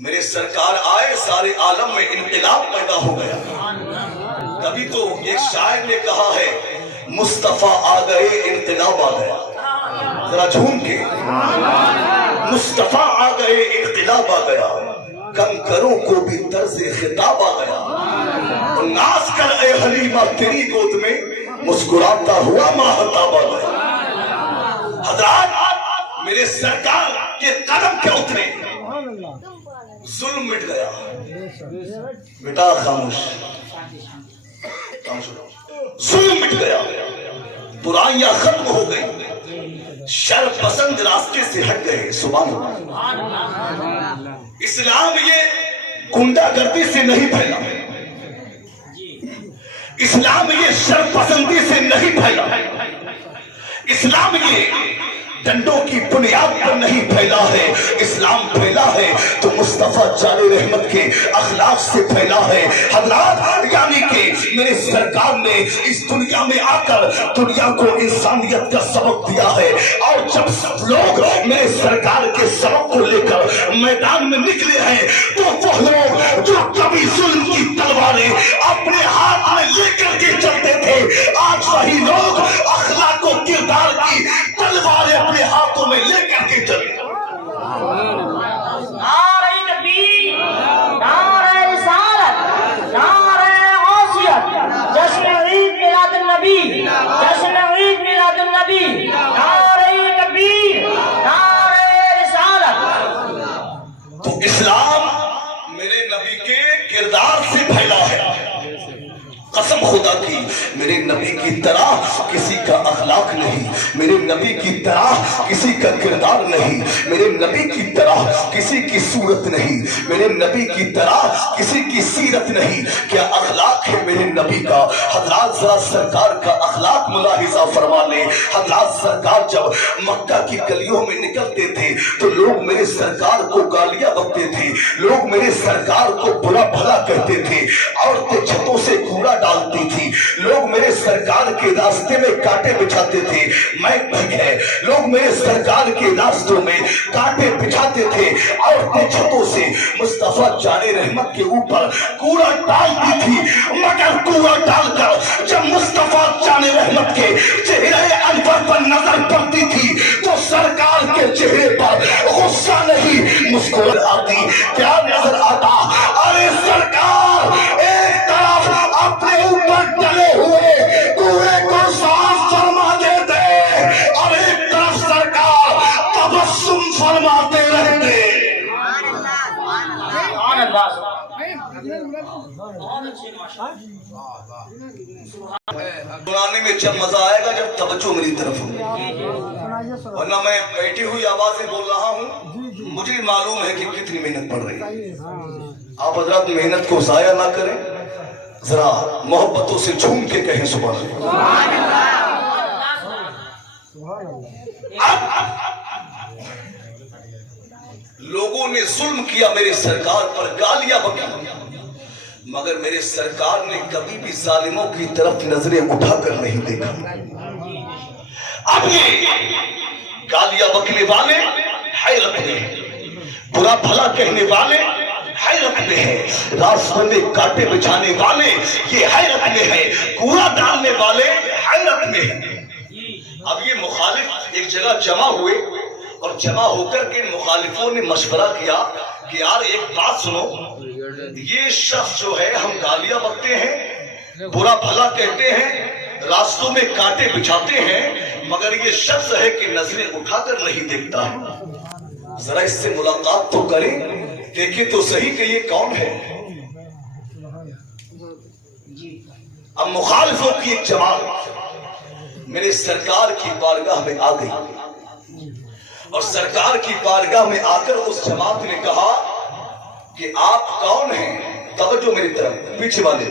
میرے سرکار آئے سارے عالم میں انقلاب پیدا ہو گیا. تبھی تو ایک شاعر نے کہا ہے مصطفیٰ آ گئے انقلاب آ گیا. ذرا جھوم کے مصطفیٰ آ گئے انقلاب آ گیا, کنکروں کو بھی طرز خطاب آ گیا. اور ناز کر اے حلیمہ تیری گود میں مسکراتا ہوا ماہتاب آ گیا. حضرات میرے سرکار کے قدم پہ اترے, ظلم مٹ گیا. بیٹا خاموش, ظلم مٹ گیا, برائیاں ختم ہو گئی, شر پسند راستے سے ہٹ گئے. سبحان اللہ. اسلام یہ گنڈا گردی سے نہیں پھیلا, اسلام یہ شر پسندی سے نہیں پھیلا, اسلام یہ ڈنڈوں کی بنیاد پر نہیں پھیلا ہے. اسلام پھیلا ہے تو مصطفیٰ جان رحمت کے اخلاق سے پھیلا ہے. حضرات یعنی کہ میرے سرکار نے اس دنیا میں آ کر دنیا کو انسانیت کا سبق دیا ہے. اور جب لوگ میرے سرکار کے سبق کو لے کر میدان میں نکلے ہیں تو وہ لوگ جو کبھی ظلم کی تلواریں اپنے ہاتھ میں لے کر کے چلتے تھے, آج وہی لوگ اخلاق و کردار کی تلواریں اپنے ہاتھوں میں لے کر کے چلے. نعرہ تکبیر, نعرہ رسالت, نعرہ غوثیت, جشن عید میلاد النبی, جشن عید میلاد النبی, نعرہ تکبیر, نعرہ رسالت. تو اسلام میرے نبی کے کردار سے پھیلا ہے. قسم خدا کی میرے نبی کی طرح کسی کا اخلاق نہیں, میرے نبی کی طرح کسی کا کردار نہیں, میرے نبی کی طرح کسی کی صورت نہیں, میرے نبی کی طرح کسی کی سیرت نہیں. کیا اخلاق ہے میرے نبی کا. حضرات ذرا سرکار کا اخلاق ملاحظہ فرما لیں. حضرات سرکار جب مکہ کی گلیوں میں نکلتے تھے تو لوگ میرے سرکار کو گالیاں بکتے تھے, لوگ میرے سرکار کو برا بھلا کہتے تھے, عورتیں چھتوں سے کوڑا ڈالتی تھی, لوگ میرے سرکار کے راستے میں کانٹے بچھاتے تھے. میں ہے لوگ میرے سرکار کے راستوں میں کانٹے بچھاتے تھے, عورتیں چھتوں سے مصطفیٰ جان رحمت کے اوپر کوڑا ڈالتی تھی. مگر کوڑا ڈال کر جب مصطفیٰ جان رحمت کے چہرے انور پر نظر پڑتی تھی تو سرکار کے چہرے پر غصہ نہیں مسکراتی. کیا نظر آتا؟ ارے سرکار ایک طرف اپنے اوپر ڈلے ہوئے کوڑے کو صاف فرما دیتے اور ایک طرف سرکار تبسم فرماتے رہتے. سنانے میں جب مزہ آئے گا جب توجہ میری طرف ہوگی, ورنہ میں بیٹھی ہوئی آوازیں بول رہا ہوں, مجھے معلوم ہے کہ کتنی محنت پڑ رہی ہے. آپ حضرات محنت کو ضائع نہ کریں, ذرا محبتوں سے جھوم کے کہیں سبحان اللہ. لوگوں نے ظلم کیا میرے سرکار پر, گالیاں بکی, مگر میرے سرکار نے کبھی بھی ظالموں کی طرف نظریں اٹھا کر نہیں دیکھا. اب یہ گالیاں بکنے والے حیرت میں, برا بھلا کہنے والے حیرت میں ہے, راستوں میں کانٹے بچھانے والے یہ حیرت میں ہے, کوڑا ڈالنے والے حیرت میں ہے. اب یہ مخالف ایک جگہ جمع ہوئے اور جمع ہو کر کے مخالفوں نے مشورہ کیا کہ یار ایک بات سنو, یہ شخص جو ہے ہم گالیاں بکتے ہیں, برا بھلا کہتے ہیں, راستوں میں کانٹے بچھاتے ہیں, مگر یہ شخص ہے کہ نظریں اٹھا کر نہیں دیکھتا ہے. ذرا اس سے ملاقات تو کریں, دیکھیں تو صحیح کہ یہ کون ہے. اب مخالفوں کی ایک جماعت میرے سرکار کی بارگاہ میں آ گئی اور سرکار کی بارگاہ میں آ کر اس جماعت نے کہا کہ آپ کون ہیں. توجہ میری طرف, پیچھے والے.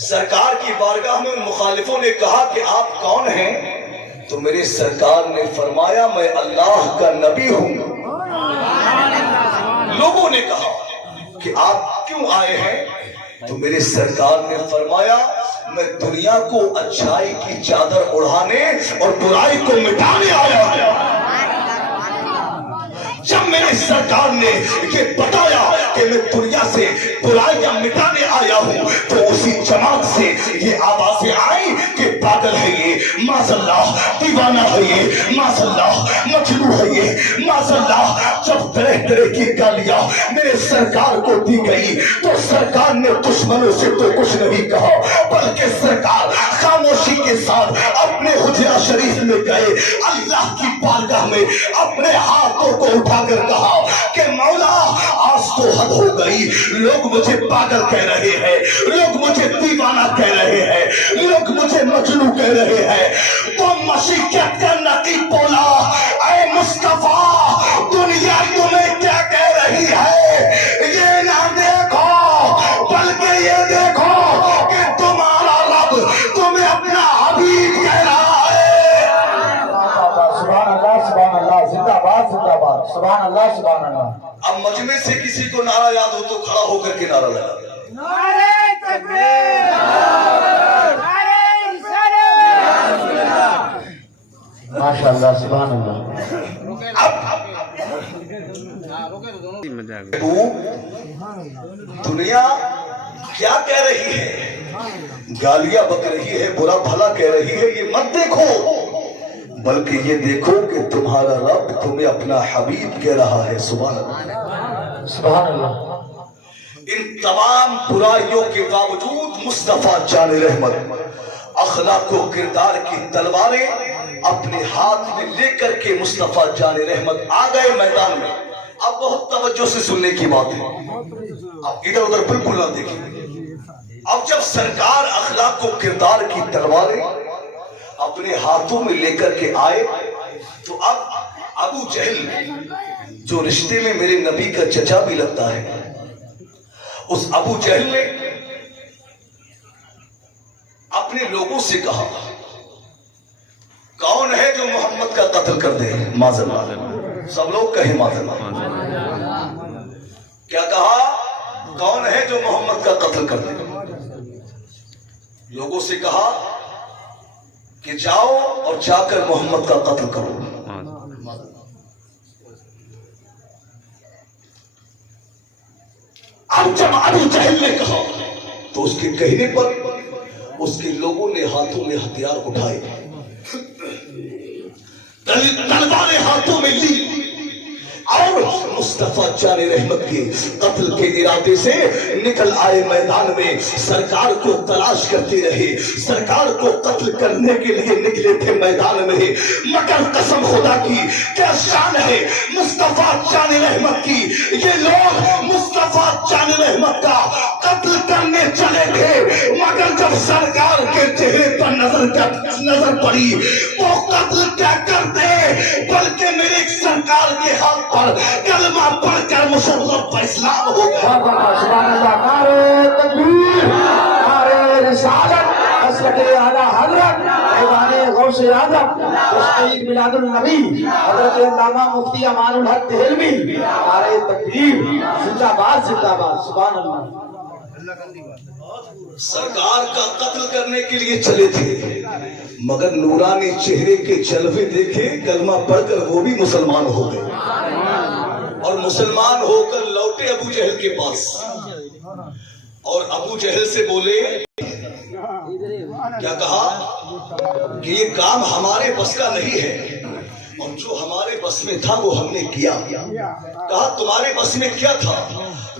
سرکار کی بارگاہ میں ان مخالفوں نے کہا کہ آپ کون ہیں, تو میرے سرکار نے فرمایا میں اللہ کا نبی ہوں. لوگوں نے کہا کہ آپ کیوں آئے ہیں, تو میرے سرکار نے فرمایا میں دنیا کو اچھائی کی چادر اڑانے اور برائی کو مٹانے آیا. جب میرے سرکار نے یہ بتایا मैं दुनिया से बुराइयां मिटाने आया हूँ, तो उसी जमात से ये आवाजें आई कि पागल है ये, माज़ल्लाह, दीवाना है ये, माज़ल्लाह, मजनू है ये, माज़ल्लाह। जब तरह तरह की गालियां मेरे सरकार को दी गई तो सरकार ने दुश्मनों से तो कुछ नहीं कहा, बल्कि सरकार खामोशी के साथ अपने हुजरा शरीफ में गए, अल्लाह की बारगाह में अपने हाथों को उठाकर कहा कि मौला आज तो हद हो गई, लोग मुझे पागल कह रहे हैं, लोग मुझे दीवाना कह रहे हैं, लोग मुझे मजनू कह रहे हैं, तो मशीकियत का नकी बोला, ऐ मुस्तफा दुनिया तुम्हें क्या कह रही है ये ना देखो, बल्कि ये देखो कि तुम्हारा रब तुम्हें अपना हबीब कह रहा है। सुभान अल्लाह, जिंदाबाद जिंदाबाद, सुभान अल्लाह। अब मजमे से किसी को नारा याद हो तो खड़ा होकर के नारा लगा। नारे तकबीर, नारे रिसालत। माशाअल्लाह, सुभान अल्लाह। तू दुनिया क्या कह रही है, गालियां बक रही है, बुरा भला कह रही है, ये मत देखो, बल्कि ये देखो कि तुम्हारा रब तुम्हें अपना हबीब कह रहा है। सुभान अल्लाह, सुभान अल्लाह। इन तमाम बुराइयों के बावजूद मुस्तफा जान रहमत अखलाक व किरदार की तलवारें अपने हाथ में लेकर के मुस्तफा जान रहमत आ गए मैदान में। अब बहुत तवज्जो से सुनने की बात है, अब इधर उधर बिल्कुल ना देखिए। अब जब सरकार अखलाक व किरदार की तलवारें अपने हाथों में लेकर के आए, तो अब अबू जहल जो रिश्ते में मेरे नबी का चचा भी लगता है, उस अबू जहल ने अपने लोगों से कहा, कौन है जो मोहम्मद का कत्ल कर दे? माज़ल्लाह, सब लोग कहे माज़ल्लाह। क्या कहा? कौन है जो मोहम्मद का कत्ल कर दे? लोगों से कहा कि जाओ और जाकर मोहम्मद का कत्ल करो। अब जब अबू जहल ने कहा तो उसके कहने पर उसके लोगों ने हाथों में हथियार उठाए, तलवारें हाथों में ली और मुस्तफा जान रहमत के कत्ल के इरादे से निकल आए मैदान में। सरकार को तलाश करते रहे, सरकार को कत्ल करने के लिए निकले थे मैदान में, मगर कसम खुदा की क्या शान है मुस्तफा जान रहमत की, ये लोग मुस्तफा जान रहमत का कत्ल करने चले थे, मगर जब सरकार के चेहरे पर नजर पड़ी तो कत्ल क्या करते, बल्कि मेरे सरकार के हाथ पर कलमा पढ़कर मुसलमान पर इस्लाम हो गया। सुभान अल्लाह। नारे तकबीर, नारे रिसालत, हज़रत आला हज़रत ऐवाने गौसे आज़म तशरीफ मिलादुल नबी हज़रत अल्लामा मुफ्ती अमानुल हक देहलवी, नारे तकबीर, जिंदाबाद जिंदाबाद, सुभान अल्लाह। सरकार का कत्ल करने के लिए चले थे, मगर नूरानी चेहरे के जलवे देखे, कलमा पढ़कर वो भी मुसलमान हो गए और मुसलमान होकर लौटे अबू जहल के पास, और अबू जहल से बोले, क्या कहा कि ये काम हमारे बस का नहीं है, और जो हमारे बस में था वो हमने किया। कहा तुम्हारे बस में क्या था?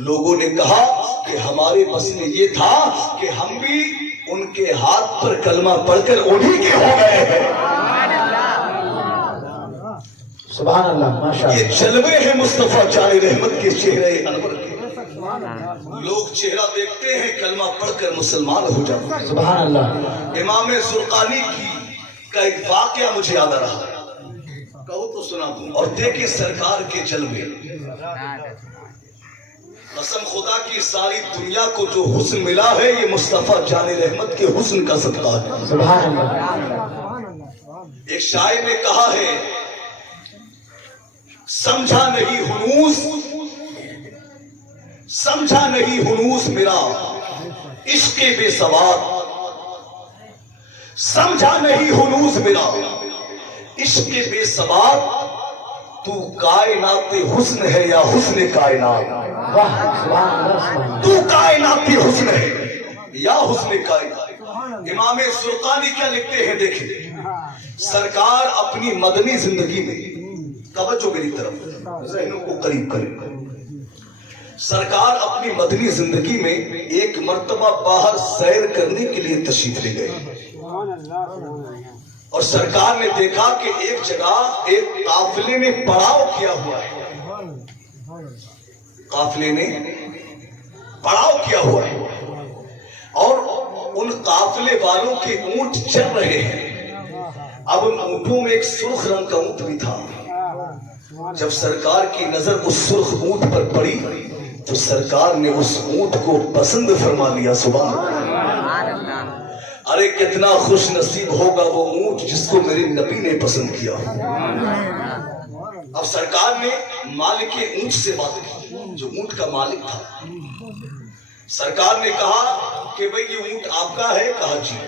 लोगों ने कहा कि हमारे बस में ये था कि हम भी उनके हाथ पर कलमा पढ़कर उन्हीं के हो गए हैं। सुभान अल्लाह, माशाअल्लाह। ये जलवे हैं मुस्तफा जान रहमत के चेहरे अनवर के। लोग चेहरा देखते हैं, कलमा पढ़कर मुसलमान हो जाते हैं। सुभान अल्लाह। इमाम ज़ुरक़ानी का एक वाक़या मुझे याद आ रहा है, कहो तो सुना दूं। और देखिए सरकार के जलवे, कसम खुदा की सारी दुनिया को जो हुस्न मिला है ये मुस्तफा जान रहमत के हुस्न का सदका है। सुभान अल्लाह। एक शायर ने कहा है, समझा नहीं हुनूस, समझा नहीं हुनूस मेरा इश्क़ बेसवार, समझा नहीं हुनूस मेरा इश्क़ बेसवार, तू कायनात हुस्न है या हुस्न कायनात। वाह सुभान अल्लाह सुभान अल्लाह। तू कायनात की हुस्न है या हुस्न कायनात। इमाम सुल्तानी क्या लिखते हैं देखें, सरकार अपनी मदनी जिंदगी में, तवज्जो मेरी तरफ, ज़हनों को करीब करें, सरकार अपनी मदनी जिंदगी में एक मर्तबा बाहर सैर करने के लिए तशरीफ ले गए और सरकार ने देखा कि एक जगह एक काफिले ने पड़ाव किया हुआ है, काफिले ने पड़ाव किया हुआ है और उन काफिले वालों के ऊंट चल रहे हैं। अब उन ऊंटों में एक सुर्ख रंग का ऊंट भी था। जब सरकार की नजर उस सुर्ख ऊंट पर पड़ी तो सरकार ने उस ऊंट को पसंद फरमा लिया। सुभान अल्लाह। अरे कितना खुश नसीब होगा वो ऊंट जिसको मेरे नबी ने पसंद किया। अब सरकार ने मालिक के ऊंट से बात की, जो ऊंट का मालिक था। सरकार ने कहा कि भाई ये ऊंट आपका है? कहा जी।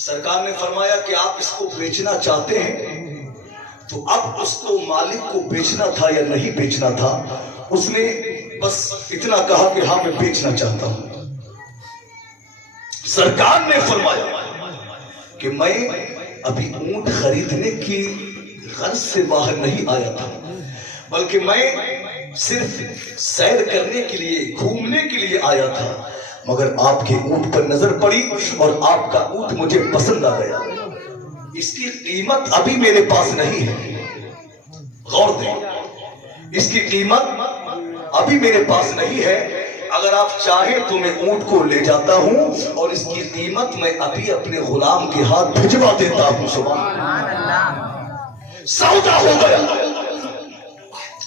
सरकार ने फरमाया कि आप इसको बेचना चाहते हैं? तो अब उसको मालिक को बेचना था या नहीं बेचना था, उसने बस इतना कहा कि हाँ मैं बेचना चाहता हूं। सरकार ने फरमाया कि मैं अभी ऊंट खरीदने की गर्ज से बाहर नहीं आया था, बल्कि मैं सिर्फ सैर करने के लिए, घूमने के लिए आया था, मगर आपके ऊंट पर नजर पड़ी और आपका ऊंट मुझे पसंद आ गया। इसकी कीमत अभी मेरे पास नहीं है, गौर दें, इसकी कीमत अभी मेरे पास नहीं है। अगर आप चाहें तो मैं ऊंट को ले जाता हूं और इसकी कीमत मैं अभी अपने गुलाम के हाथ भिजवा देता हूं। सुभान अल्लाह। सौदा हो गया।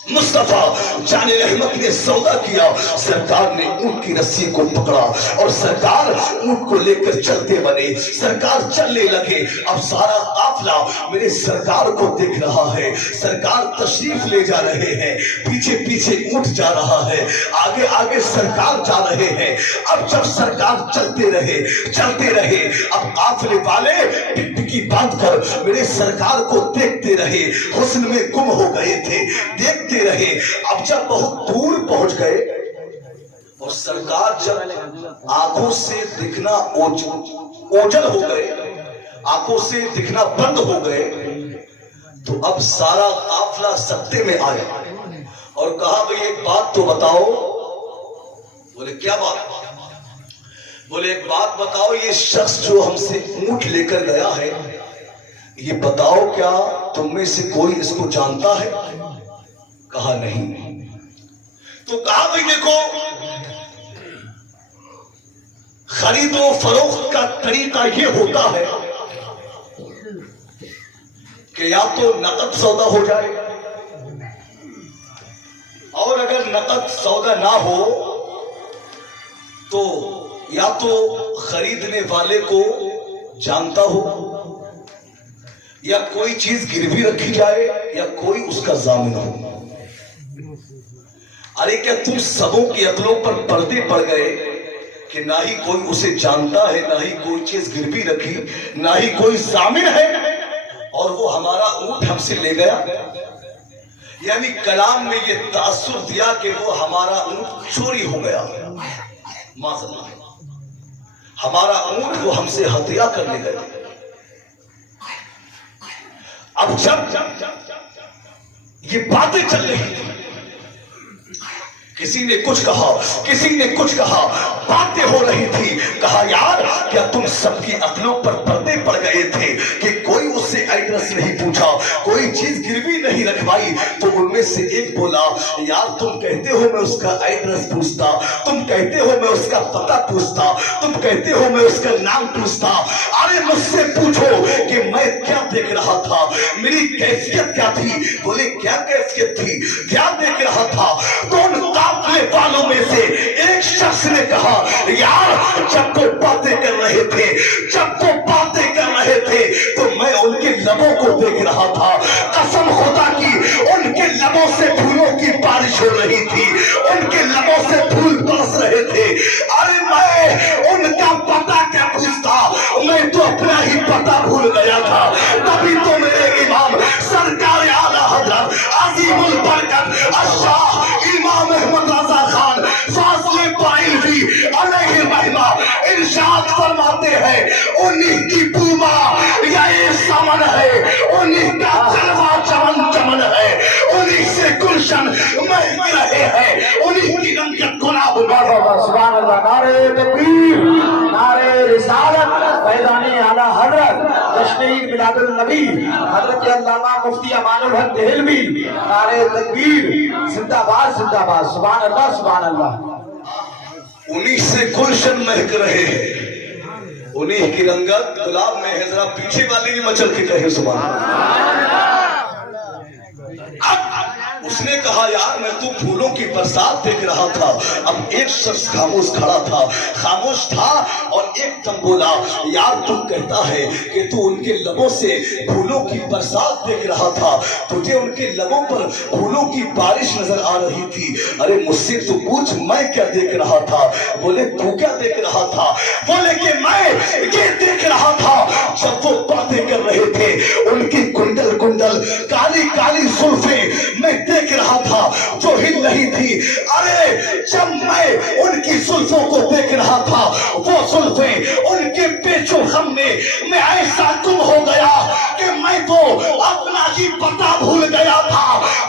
मुस्तफा जाने रहमत ने सौदा किया। सरकार ने ऊंट की रस्सी को पकड़ा और सरकार ऊंट को लेकर चलते बने। सरकार चलने लगे। अब सारा काफिला मेरे सरकार को देख रहा है। सरकार तशरीफ ले जा रहे हैं, पीछे पीछे ऊंट जा रहा है, आगे आगे सरकार जा रहे हैं। अब जब सरकार चलते रहे, अब काफिले वाले टिकटिकी बांध कर मेरे सरकार को देखते रहे, हुस्न में गुम हो गए थे, देखते रहे। अब जब बहुत दूर पहुंच गए और सरकार जब आंखों से दिखना ओझल हो गए, आंखों से दिखना बंद हो गए, तो अब सारा काफिला सत्ते में आया और कहा भाई एक बात तो बताओ। बोले क्या बात? बोले एक बात बताओ, ये शख्स जो हमसे ऊंट लेकर गया है, ये बताओ क्या तुम में से कोई इसको जानता है? कहा नहीं। तो कहा भाई देखो, खरीदो फरोख्त का तरीका ये होता है कि या तो नकद सौदा हो जाए, और अगर नकद सौदा ना हो तो या तो खरीदने वाले को जानता हो, या कोई चीज गिरवी रखी जाए, या कोई उसका जामिन हो। अरे क्या तुम सबों की अकलों पर पर्दे पड़ गए कि ना ही कोई उसे जानता है, ना ही कोई चीज गिरवी रखी, ना ही कोई जामिन है, और वो हमारा ऊंट हमसे ले गया। यानी कलाम में ये तासुर दिया कि वो हमारा ऊंट चोरी हो गया, माज़अल्लाह, हमारा ऊंट वो हमसे हत्या करने गए। अब जब ये बातें चल रही थी, किसी ने कुछ कहा, किसी ने कुछ कहा, बातें हो रही थी। कहा यार क्या तुम सबकी अकलों पर पर्दे पड़ गए थे कि कोई उससे एड्रेस नहीं पूछा, कोई चीज गिरवी नहीं रखवाई? तो उनमें से एक बोला यार तुम कहते हो मैं उसका एड्रेस पूछता, तुम कहते हो मैं उसका पता पूछता, तुम कहते हो मैं उसका नाम पूछता, अरे मुझसे पूछो कि मैं क्या देख रहा था, मेरी कैफियत क्या थी? बोले क्या कैफियत थी, क्या देख रहा था? तो काफिले वालों में से एक शख्स ने कहा यार जब वो बातें कर रहे थे, जब वो बातें कर रहे थे तो मैं उनके लबों को देख रहा था। कसम खुदा की उनके लबों से फूलों की बारिश हो रही थी, उनके लबों से फूल बरस रहे थे। अरे मैं उनका पता क्या पूछता, मैं तो अपना ही पता भूल गया था। तभी तो मेरे इमाम सरकार आला हजरत अजीमुल बरकत शाह इमाम अहमद रजा हैं, उन्हीं की पूमा ये समन है, उन्हीं का जलवा चमन चमन है, उन्हीं से गुलशन महक रहे हैं, उन्हीं की रंगत गुलाब सुभान अल्लाह। नारे तकबीर, नारे रिसालत, फैज़ाने आला हजरत जश्न ईद मिलादुल नबी हजरत अल्लामा मुफ्ती अमानुल हक देहलवी। नारे तकबीर, जिंदाबाद जिंदाबाद, सुभान अल्लाह सुभान अल्लाह। उन्हीं से गुलशन महक रहे हैं, उन्हीं की रंगत गुलाब में है। जरा पीछे वाले की मचल के कहे सुभान अल्लाह। अब उसने कहा यार मैं तो फूलों की बरसात देख रहा था। अब एक शख्स खामोश खड़ा था, खामोश था और एकदम बोला यार तू कहता है कि तू उनके लबों से फूलों की बरसात देख रहा था, तुझे उनके लबों पर फूलों की बारिश नजर आ रही थी। अरे मुझसे तू पूछ मैं क्या देख रहा था। बोले तू क्या देख रहा था। बोले कि मैं ये देख रहा था जब वो बातें कर रहे थे उनकी कुंडल कुंडल काली काली जुल्फे मैं देख रहा था जो हिल रही थी। अरे जब मैं उनकी जुल्फों को देख रहा था वो जुल्फे उनके पेचो खम में मैं ऐसा गुम हो गया कि मैं तो अपना ही पता भूल गया था।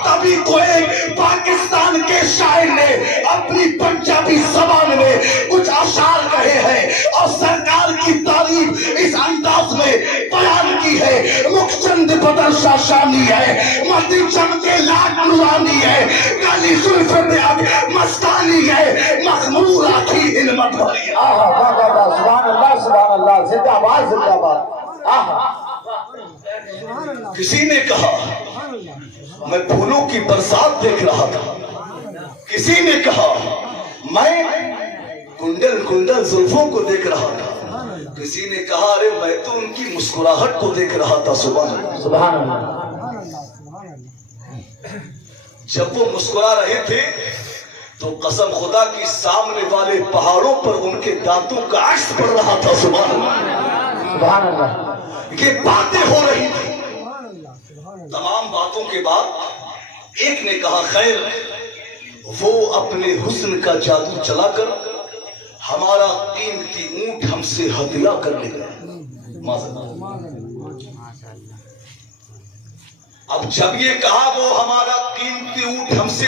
तभी तो एक पाकिस्तान के शायर ने अपनी पंजाबी जबान में कुछ अशार कहे हैं और सरकार की तारीफ इस अंदाज में बयान की है। मुखचंद बदर शाशानी है, मती चमके लाख नुरानी है, काली जुल्फे पे अब मस्तानी है, मखमूर आखी हिलमत भरी है। आहा वाह वाह वाह, सुभान अल्लाह सुभान अल्लाह, जिंदाबाद जिंदाबाद। आहा किसी ने कहा मैं फूलों की बरसात देख रहा था, किसी ने कहा मैं कुंडल कुंडल जुल्फों को देख रहा था, किसी ने कहा अरे मैं तो उनकी मुस्कुराहट को देख रहा था। सुभान सुभान अल्लाह। जब वो मुस्कुरा रहे थे तो कसम खुदा की सामने वाले पहाड़ों पर उनके दांतों का अक्स पड़ रहा था। सुभान सुभान अल्लाह। ये बातें हो रही थी। तमाम बातों के बाद एक ने कहा खैर वो अपने हुस्न का जादू चलाकर हमारा कीमती ऊंट हमसे हदिया कर ले गया। अब जब ये कहा वो हमारा कीमती ऊंट हमसे